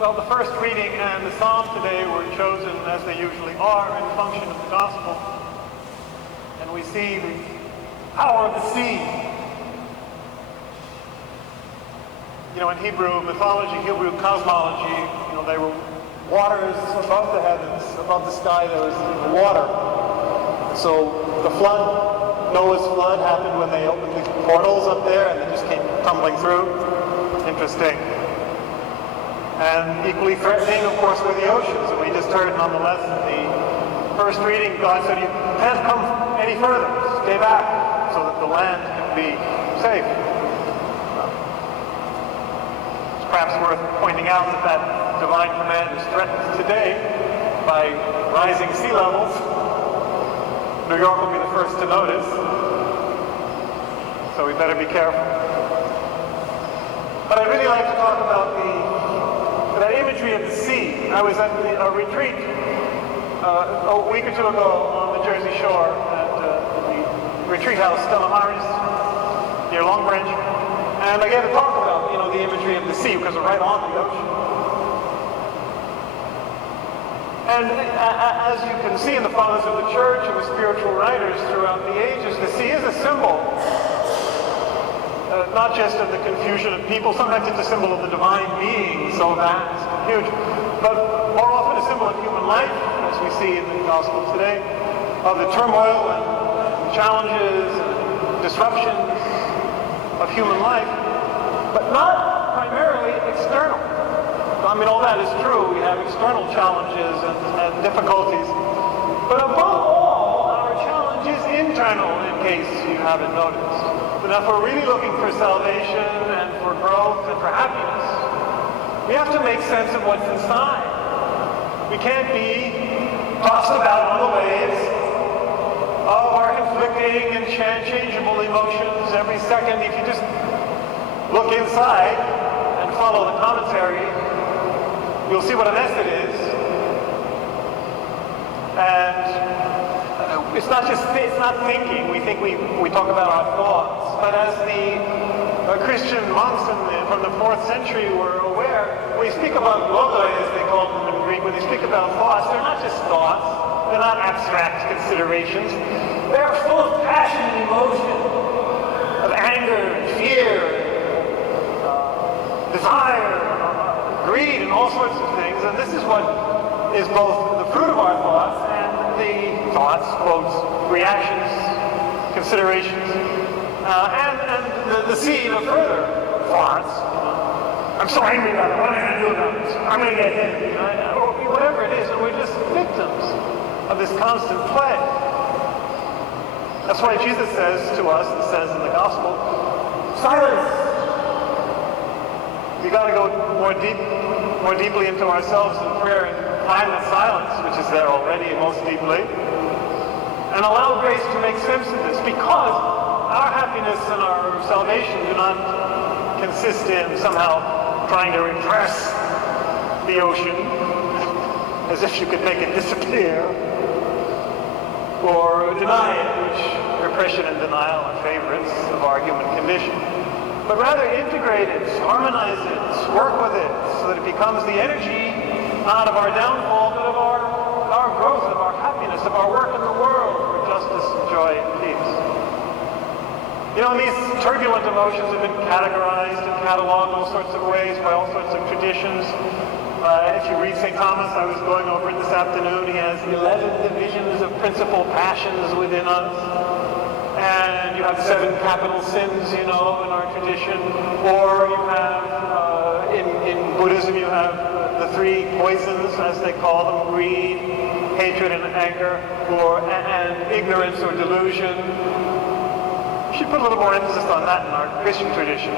Well, the first reading and the psalm today were chosen, as they usually are, in function of the gospel. And we see the power of the sea. You know, in Hebrew mythology, Hebrew cosmology, they were waters above the heavens, above the sky. There was water. So the flood, Noah's flood, happened when they opened these portals up there, and they just came tumbling through. Interesting. And equally threatening, of course, were the oceans. And we just heard nonetheless in the first reading, God said, you can't come any further. Stay back so that the land can be safe. It's perhaps worth pointing out that that divine command is threatened today by rising sea levels. New York will be the first to notice. So we better be careful. But I'd really like to talk about that imagery of the sea. I was at a retreat a week or two ago on the Jersey Shore at the retreat house Stella Maris near Long Branch, and I gave a talk about the imagery of the sea because we're right on the ocean. And as you can see in the fathers of the church and the spiritual writers throughout the ages, the sea is a symbol. Not just of the confusion of people, sometimes it's a symbol of the divine being, so vast and huge, but more often a symbol of human life, as we see in the gospel today, of the turmoil and challenges and disruptions of human life, but not primarily external. I mean, all that is true. We have external challenges and difficulties, but above all, our challenge is internal, in case you haven't noticed. But if we're really looking for salvation and for growth and for happiness, we have to make sense of what's inside. We can't be tossed about on the waves of our conflicting and changeable emotions every second. If you just look inside and follow the commentary, you'll see what a mess it is. And it's not thinking. We think we talk about our thoughts, but as the Christian monks from the 4th century were aware, when we speak about logoi, as they called them in Greek, when they speak about thoughts, they're not just thoughts, they're not abstract considerations, they're full of passion and emotion, of anger and fear, desire, greed, and all sorts of things, and this is what is both the fruit of our thoughts and the thoughts, quotes, reactions, considerations, and the seed of further thoughts. I'm so angry about it. What am I going to do about this? I'm going to get hit. Or whatever it is, and we're just victims of this constant play. That's why Jesus says to us, and says in the gospel, silence. We got to go more deeply into ourselves in prayer and find that silence, which is there already most deeply, and allow grace to make sense of this, because our happiness and our salvation do not consist in somehow trying to repress the ocean as if you could make it disappear, or deny it, which repression and denial are favorites of our human condition, but rather integrate it, harmonize it, work with it, so that it becomes the energy not of our downfall, but of our growth, of our happiness, of our work in the world for justice and joy and peace. These turbulent emotions have been categorized and cataloged all sorts of ways by all sorts of traditions. If you read St. Thomas, I was going over it this afternoon, he has 11 divisions of principal passions within us. And you have 7 capital sins, in our tradition. Or you have, in Buddhism, you have the 3 poisons, as they call them: greed, hatred, and anger, and ignorance or delusion. We should put a little more emphasis on that in our Christian tradition,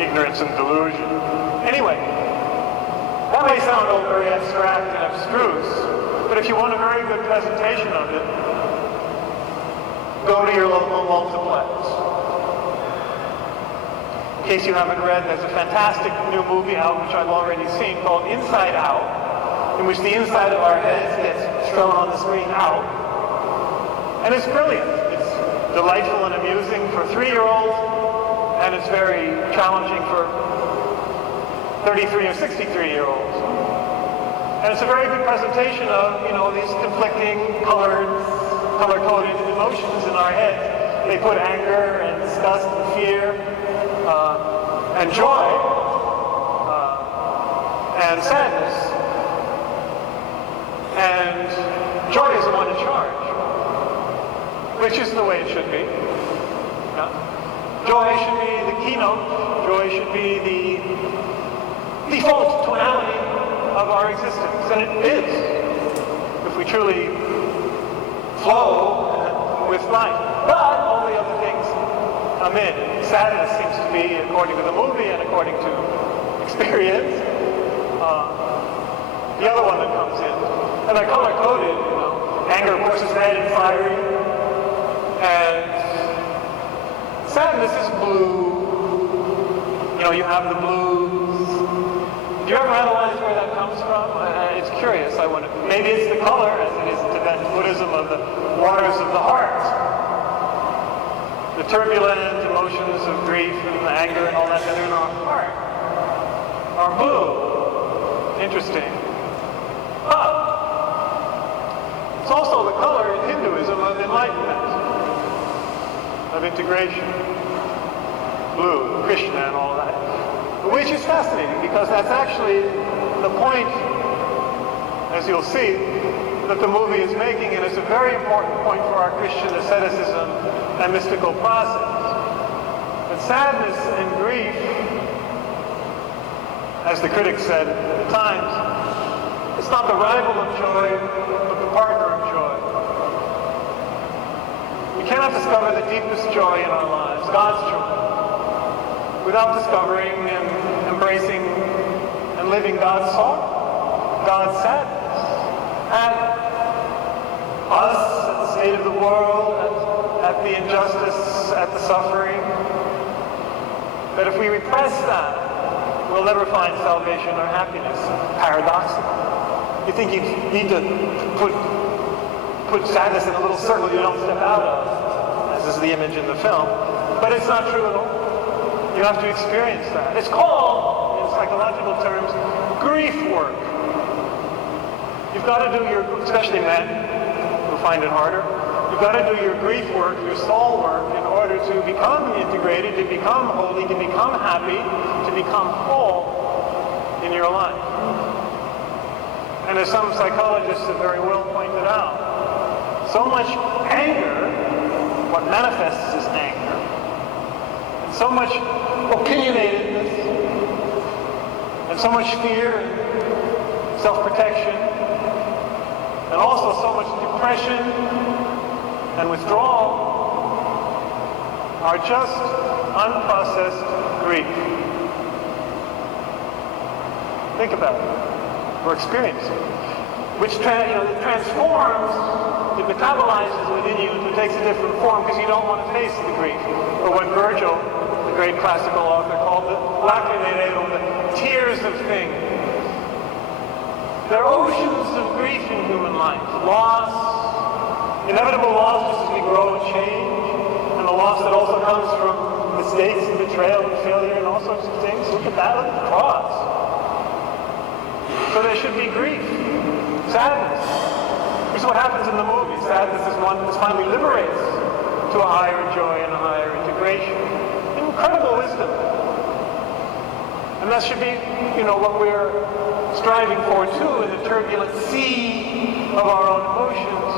ignorance and delusion. Anyway, that may sound all very abstract and abstruse, but if you want a very good presentation of it, go to your local multiplex. In case you haven't read, there's a fantastic new movie out, which I've already seen, called Inside Out, in which the inside of our heads gets shown on the screen out. And it's brilliant. It's delightful and amusing for 3-year-olds, and it's very challenging for 33 or 63-year-olds. And it's a very good presentation of, these conflicting color-coded emotions in our heads. They put anger and disgust and fear and joy and sadness. And joy is the one in charge, which is the way it should be. Yeah? Joy should be the keynote. Joy should be the default tonality of our existence, and it is, if we truly flow with life. But all the other things come in. Sadness seems to be, according to the movie and according to experience, the other one that comes in. And they're color-coded, Anger, of course, is red and fiery, and sadness is blue. You have the blues. Do you ever analyze where that comes from? It's curious. I wonder. Maybe it's the color, as it is in Tibetan Buddhism, of the waters of the heart. The turbulent emotions of grief and anger and all that are in our heart are blue. Interesting. But it's also the color in Hinduism of enlightenment, of integration. Blue, Krishna and all that. Which is fascinating, because that's actually the point, as you'll see, that the movie is making, and it's a very important point for our Christian asceticism and mystical process. That sadness and grief, as the critics said at times, it's not the rival of joy, but the partner of joy. We cannot discover the deepest joy in our lives, God's joy, without discovering and embracing and living God's sorrow, God's sadness, at us, at the state of the world, at the injustice, at the suffering. But if we repress that, we'll never find salvation or happiness. Paradoxical. You think you need to put sadness in a little circle you don't step out of, as is the image in the film. But it's not true at all. You have to experience that. It's called, in psychological terms, grief work. You've got to do your, especially men who find it harder, you've got to do your grief work, your soul work, in order to become integrated, to become holy, to become happy, to become whole in your life. And as some psychologists have very well pointed out, so much anger, what manifests as anger, so much opinionatedness, and so much fear and self-protection, and also so much depression and withdrawal are just unprocessed grief. Think about it, or experience it, which transforms, it metabolizes within you, it takes a different form because you don't want to face the grief, or what Virgil, the great classical author, called the lacrimae, or the tears of things. There are oceans of grief in human life. Loss, inevitable loss just as we grow and change, and the loss that also comes from mistakes and betrayal and failure and all sorts of things. Look at that, look at the cross. So there should be grief, sadness. This is what happens in the movie. Sadness is one that finally liberates to a higher joy and a higher integration. Incredible wisdom. And that should be, what we're striving for too in the turbulent sea of our own emotions,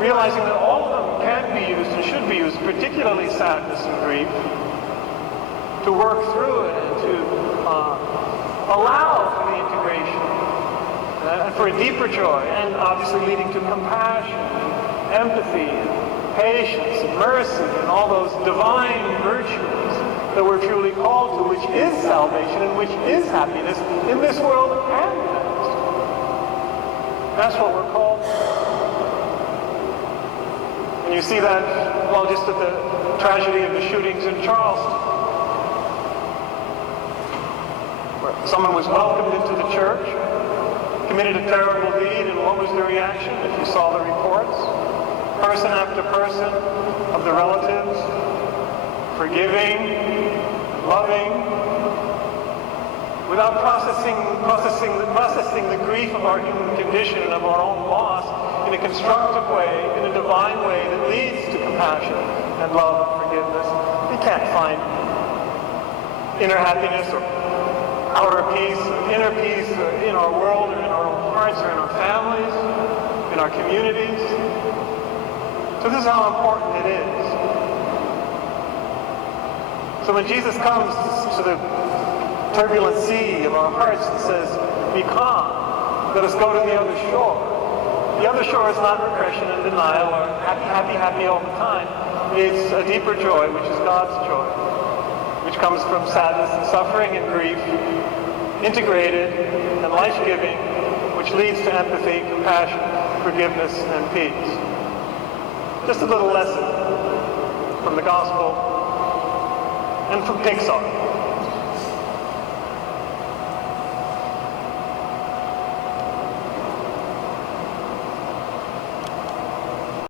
realizing that all of them can be used and should be used, particularly sadness and grief, to work through it and to allow for the integration and for a deeper joy, and obviously leading to compassion and empathy and patience and mercy and all those divine virtues that we're truly called to, which is salvation and which is happiness in this world and the next. That's what we're called to. And you see that, just at the tragedy of the shootings in Charleston, where someone was welcomed into the church, committed a terrible deed, and what was the reaction? If you saw the reports, person after person of the relatives, forgiving, loving, without processing the grief of our human condition and of our own loss in a constructive way, in a divine way that leads to compassion and love and forgiveness, we can't find inner happiness or outer peace, inner peace in our world or in our own hearts or in our families, in our communities. So this is how important it is. So when Jesus comes to the turbulent sea of our hearts and says, be calm, let us go to the other shore. The other shore is not repression and denial or happy all the time. It's a deeper joy, which is God's joy, which comes from sadness and suffering and grief, integrated and life-giving, which leads to empathy, compassion, forgiveness, and peace. Just a little lesson from the gospel and from Pixar.